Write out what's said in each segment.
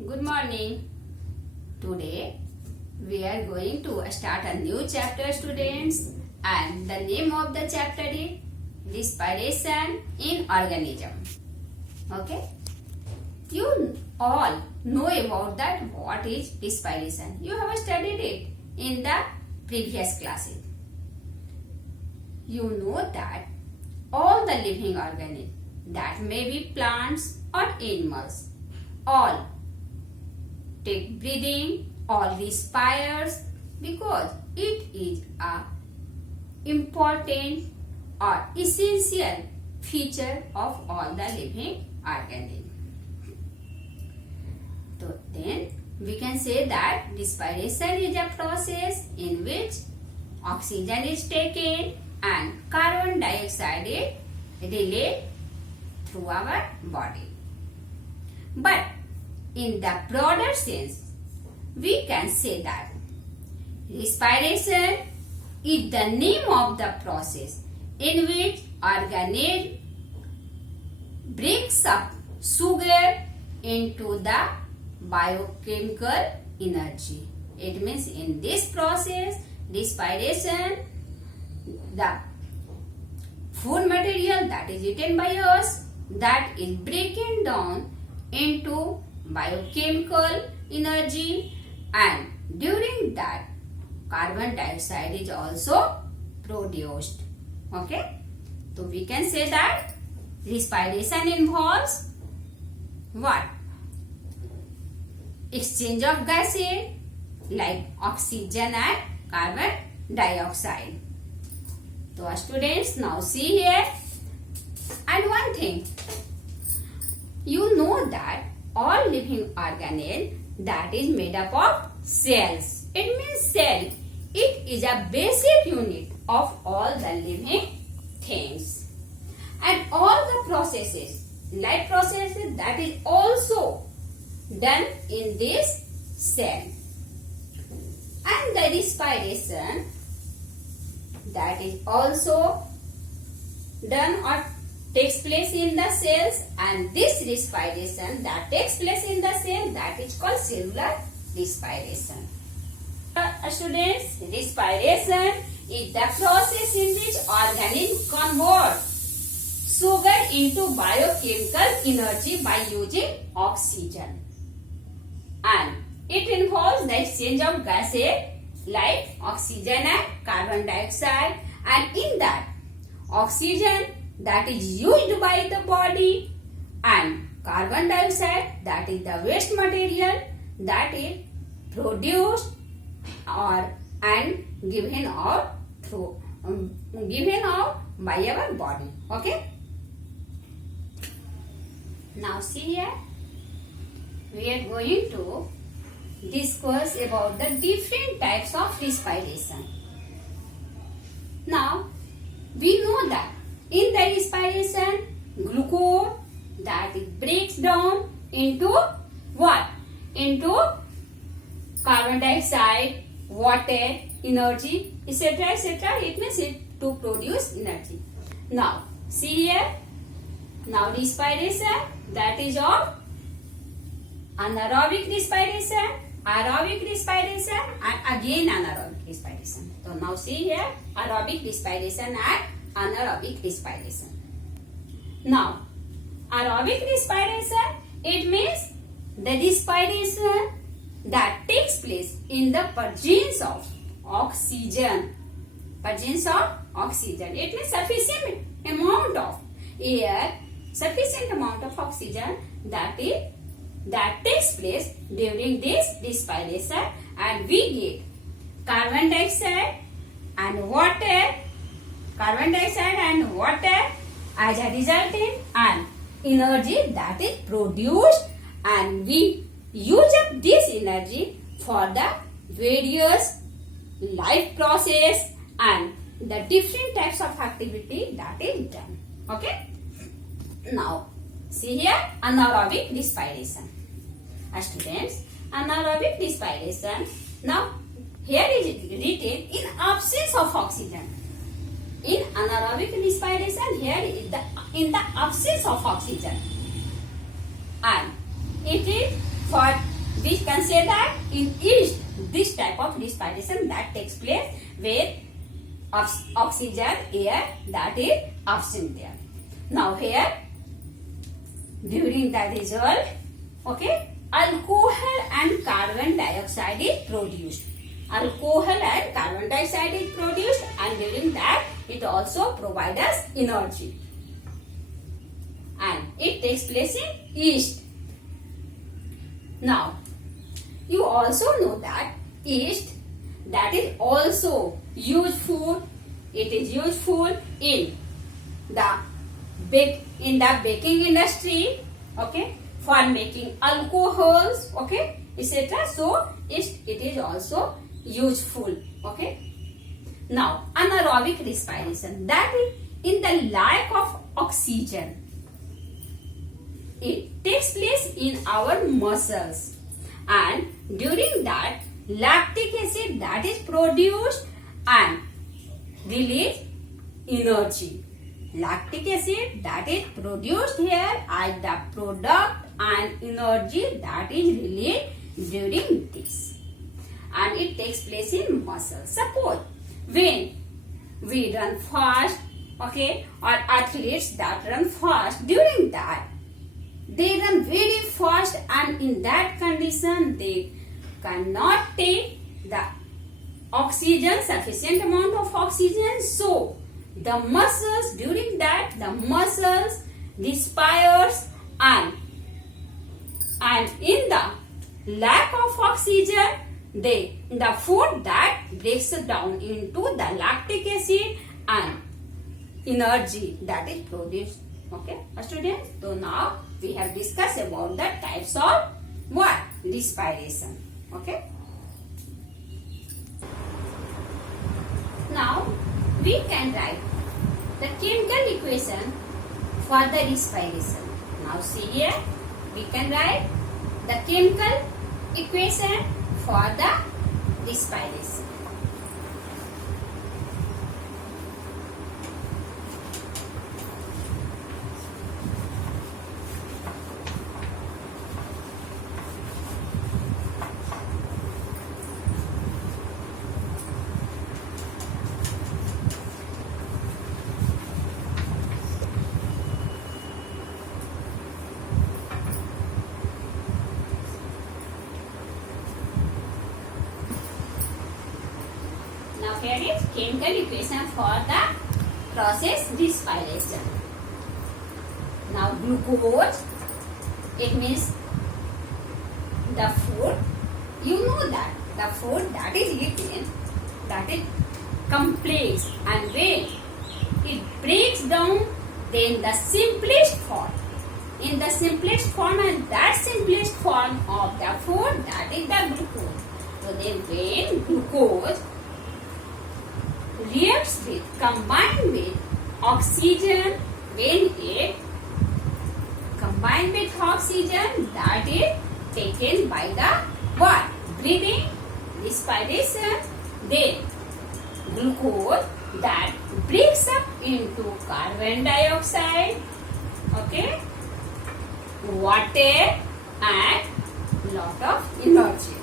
Good morning. Today we are going to start a new chapter, students, and the name of the chapter is Respiration in Organism. Okay? You all know about that what is respiration. You have studied it in the previous classes. You know that all the living organisms, that may be plants or animals, all take breathing, all respires because it is a important or essential feature of all the living organisms. So then we can say that respiration is a process in which oxygen is taken and carbon dioxide is released through our body. But in the broader sense, we can say that respiration is the name of the process in which organism breaks up sugar into the biochemical energy. It means in this process, respiration, the food material that is eaten by us, that is breaking down into biochemical energy, and during that carbon dioxide is also produced. Okay, so we can say that respiration involves what? Exchange of gases like oxygen and carbon dioxide. So students, now see here, and one thing, you know that all living organism that is made up of cells. It means cell. It is a basic unit of all the living things. And all the processes, life processes, that is also done in this cell. And the respiration that is also done or takes place in the cells, and this respiration that takes place in the cell, that is called cellular respiration. Students, respiration is the process in which organisms convert sugar into biochemical energy by using oxygen, and it involves the exchange of gases like oxygen and carbon dioxide, and in that oxygen that is used by the body and carbon dioxide that is the waste material that is produced or and given out through given out by our body. Okay, now see here, we are going to discuss about the different types of respiration. Now we know that in the respiration, glucose that it breaks down into what? Into carbon dioxide, water, energy, etc. etc. It means it to produce energy. Now see here. Now respiration, that is of anaerobic respiration, aerobic respiration, and again anaerobic respiration. So now see here, aerobic respiration and anaerobic respiration. Now aerobic respiration, it means the respiration that takes place in the presence of oxygen. Presence of oxygen, it means sufficient amount of air, sufficient amount of oxygen that takes place during this respiration, and we get carbon dioxide and water, as a resultant and energy that is produced, and we use up this energy for the various life process and the different types of activity that is done. Okay, now see here, anaerobic respiration. Students, anaerobic respiration, now here is written in absence of oxygen. In anaerobic respiration, here is in the absence of oxygen, and it is for we can say that in yeast, this type of respiration that takes place with oxygen, air that is absent there. Now here, during the result, okay, alcohol and carbon dioxide is produced. Alcohol and carbon dioxide is produced, and during that it also provides us energy. And it takes place in yeast. Now, you also know that yeast that is also useful. It is useful in the baking industry, okay, for making alcohols, okay, etc. So it is also useful, okay. Now, anaerobic respiration, that is in the lack of oxygen. It takes place in our muscles, and during that lactic acid that is produced and release energy. Lactic acid that is produced here as the product and energy that is released during this, and it takes place in muscles. Suppose when we run fast, okay, or athletes that run fast, during that they run very fast, and in that condition they cannot take the oxygen, sufficient amount of oxygen. So the muscles, during that the muscles respires, and in the lack of oxygen, the food that breaks down into the lactic acid and energy that is produced. Okay, students. So now we have discussed about the types of what? Respiration. Okay. Now we can write the chemical equation for the respiration. Now see here, we can write the chemical equation for the respiration. Now here is chemical equation for the process respiration. Now glucose, it means the food. You know that the food that is eaten, that is complex, and when it breaks down, then the simplest form. In the simplest form, and that simplest form of the food, that is the glucose. So then when glucose reacts with, combined with oxygen, when it combined with oxygen, that is taken by the what? Breathing, respiration, then glucose that breaks up into carbon dioxide, okay, water and lot of energy.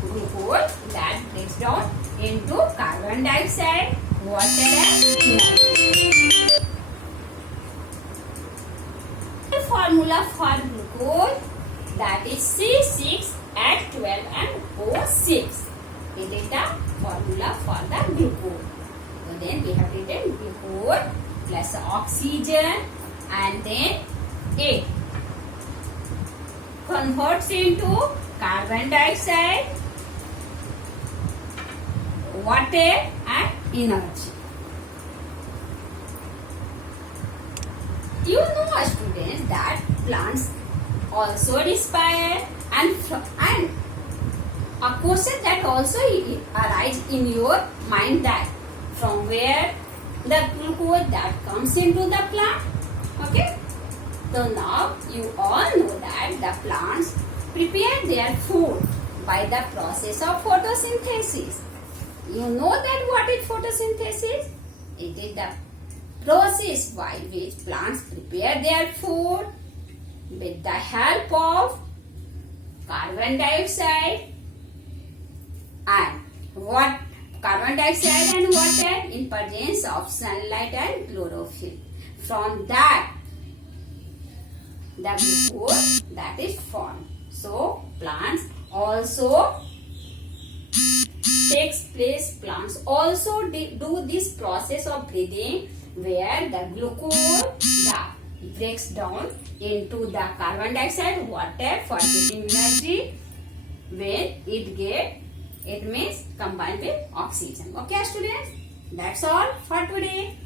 Glucose that breaks down into carbon dioxide, water and energy. The formula for glucose, that is C6H12 and O6. It is the formula for the glucose. So then we have written glucose plus oxygen, and then it converts into carbon dioxide, water and energy. You know, students, that plants also respire, and a question that also arises in your mind, that from where the glucose that comes into the plant. Okay, so now you all know that the plants prepare their food by the process of photosynthesis. You know that what is photosynthesis? It is the process by which plants prepare their food with the help of carbon dioxide and what carbon dioxide and water in presence of sunlight and chlorophyll. From that, the glucose that is formed. So plants also takes place. Plants also do this process of breathing, where the glucose breaks down into the carbon dioxide, water for getting energy. When it means combined with oxygen. Okay, students, that's all for today.